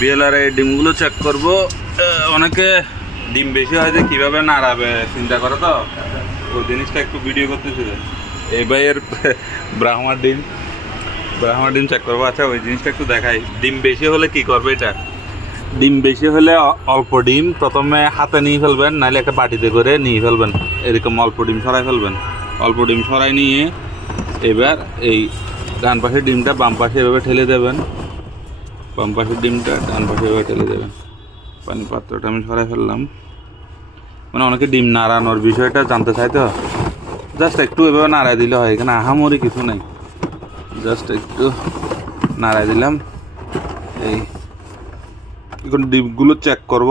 BLR এই ডিমগুলো check করব। অনেকে ডিম বেশি হয় যে কীভাবে নাড়াবে চিন্তা করে, তো ওই জিনিসটা একটু ভিডিও করতেছি। এই ভাইয়ের ব্রাহ্মার ডিম চেক করবো। আচ্ছা, ওই জিনিসটা একটু দেখাই। ডিম বেশি হলে কি করবে এটা? ডিম বেশি হলে অল্প ডিম প্রথমে হাতে নিয়ে ফেলবেন, নাহলে একটা বাটিতে করে নিয়ে ফেলবেন। এরকম অল্প ডিম সরাই ফেলবেন। অল্প ডিম সরাই নিয়ে এবার এই ডান পাশের ডিমটা বাম পাশে এভাবে ঠেলে দেবেন। বাম পাশের ডিমটা ডান পাশে এভাবে ঠেলে দেবেন। পানি পাত্রটা আমি সরাই ফেললাম। মানে অনেকে ডিম নাড়ানোর বিষয়টা জানতে চাই, তো জাস্ট একটু এভাবে নাড়াই দিলে হয়। এখানে আহামরি কিছু নেই, জাস্ট একটু নাড়াই দিলাম। এই এখন ডিমগুলো চেক করব।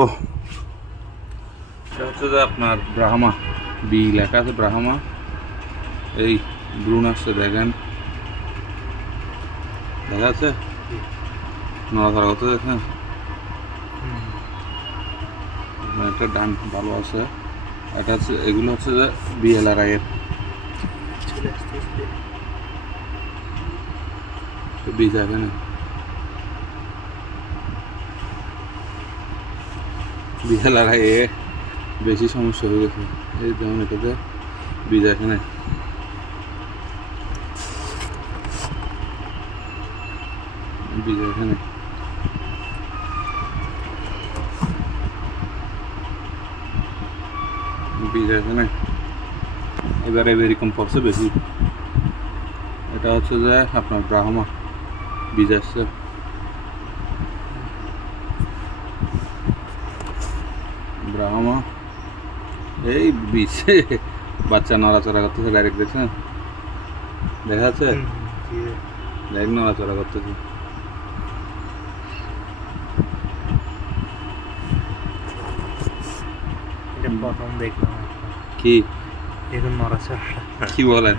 এটা হচ্ছে যে আপনার ব্রাহ্মা বি লেখা আছে, ব্রাহ্মা। এই ব্রুন আসছে, দেখেন, দেখা যাচ্ছে নড়াচড়া করতে, দেখেন একটা ডান ভালো আছে। এটা হচ্ছে, এগুলো হচ্ছে যে বিএলআরআই এর বীজ। এখানে বিএলআরআই এ বেশি সমস্যা হয়ে গেছে। এই যেমন এটাতে বীজ এখানে বীজ এখানে বীজ এখানে এবারে এরকম পড়ছে বেশি। এটা হচ্ছে যে আপনার ব্রাহ্মা বীজ আসছে। ব্রাহ্মা এই বীজ বাচ্চা নড়াচড়া করতেছে ডাইরেক্ট, দেখছেন? দেখা যাচ্ছে ডাইরেক্ট নড়াচড়া করতেছে। প্রথম দেখলাম কি এরকম নড়াচড়া। কি বলেন?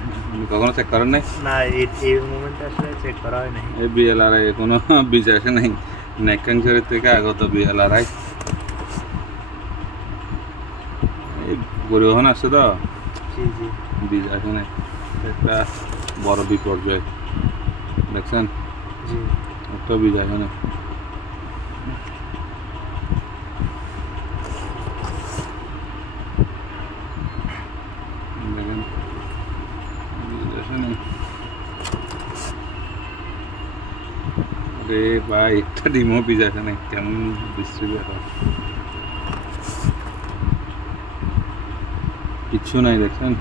কখনো চেক করেন নাই? না, এই মোমেন্টে আসলে চেক করা হয় নাই। এই বিএলআরআই কোনো বীজ আসে নাই। নেকাংশরের থেকে আগত বিএলআরআই এই পরিবহন আসছে, তো জি জি, বীজ আসে নাই। একটা বড় বিপর্যয়, দেখছেন? জি একটা বীজ আসে নাই। দেখেন, বীজ আসে নাই। রে ভাই, একটা ডিমও বীজ আসে নাই, কেমন বিশ্রী ব্যাপার। কিচ্ছু নাই, দেখছেন?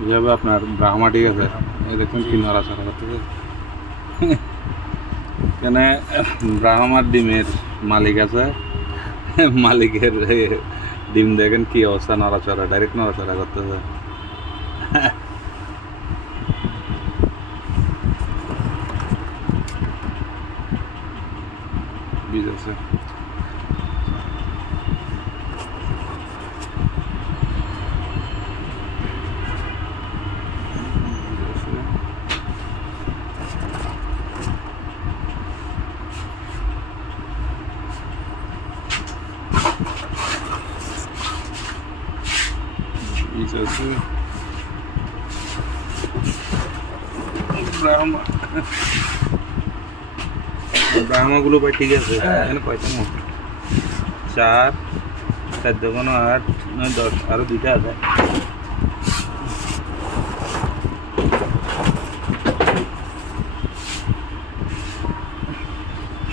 এইভাবে আপনার ব্রাহ্মা ঠিক আছে। এই দেখুন কি নড়াচড়া করতেছে। কেন ব্রাহ্মার ডিমের মালিক আছে, মালিকের ডিম দেখেন কি অবস্থা, নড়াচড়া, ডাইরেক্ট নড়াচড়া করতেছে। বীজ আছে। বীজ আছে। ব্রাহ্মাগুলো ভাই ঠিক আছে। এখানে কয়টা মোট? 4, 4 দোকানো 8, 9, 10, আরো 2টা আছে।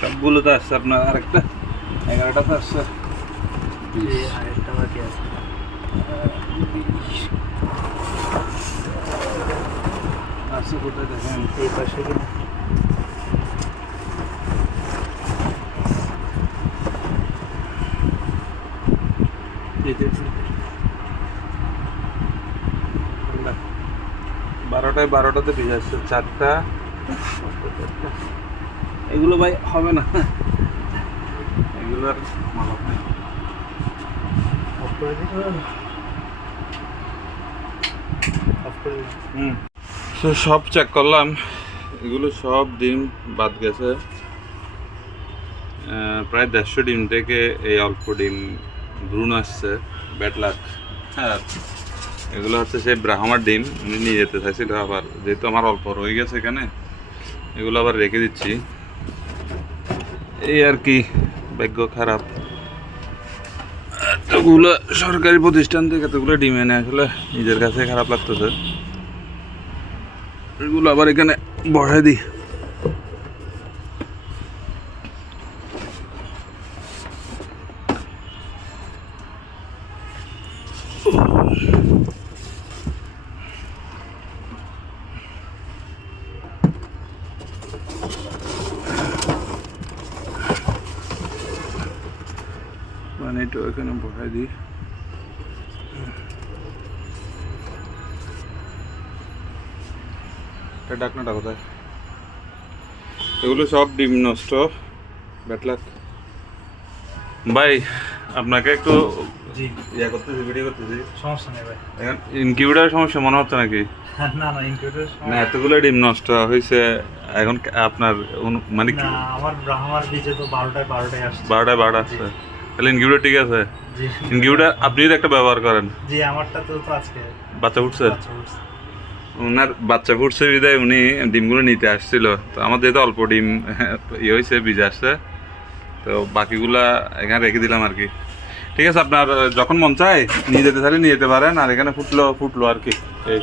সবগুলো তো আসছে আপনার, আরেকটা 11টা তো আসছে। আরেকটা বাকি আছে। আসছে কোথায় দেখেন? এই পাশে কিনা বারোটায় 12টাতে বীজ আসছে, 4টা। এগুলো ভাই হবে না, এগুলোর মালক নেই। অফ করে দিতে হবে। অফ করে দিতে। তো সব চেক করলাম, এগুলো সব ডিম বাদ গেছে। প্রায় 150 ডিম থেকে এই অল্প ডিম ভ্রূণ আসছে। Bad luck. হ্যাঁ, এগুলো হচ্ছে সেই ব্রাহ্মার ডিম উনি নিয়ে যেতে চাইছিল, আবার যেহেতু আমার অল্প রয়ে গেছে এখানে এগুলো আবার রেখে দিচ্ছি, এই আর কি। ভাগ্য খারাপ, এতগুলো সরকারি প্রতিষ্ঠান থেকে এতগুলো ডিম এনে আসলে নিজের কাছে খারাপ লাগতেছে। এগুলো আবার এখানে বসাই দিই। মানে এটা এখানে বসাই দিই। এটা ডাকনাটা কোথায়? এগুলো সব ডিম নষ্ট, ব্যাটলাক। ভাই আপনাকে একটু জি ইয়া করতেছি, ভিডিও করতেছি। সমস্যা নেই ভাই। এখন ইনকিউবেটার সমস্যা মনে হচ্ছে নাকি? না না ইনকিউবেটর না এতগুলো ডিম নষ্ট হয়েছে এখন আপনার মানে কি না, আমার ব্রাহ্মার বীজে তো 12টায় আসছে। 12টা আসছে, তাহলে ইনকিউবেটার ঠিক আছে। জি ইনকিউবেটার আপনি একটা ব্যবহার করেন। জি আমারটা তো আজকে বাচ্চা ফুটছে, বাচ্চা উঠছে। ওনার বাচ্চা ফুটছে বিদায় উনি ডিমগুলো নিতে আসছিল, তো আমার যেহেতু অল্প ডিম ইয়ে হয়েছে বীজ আসছে, তো বাকিগুলা এখানে রেখে দিলাম আর কি। ঠিক আছে, আপনার যখন মন চায় নিয়ে যেতে চাইলে নিয়ে যেতে পারেন, আর এখানে ফুটলো আর কি এই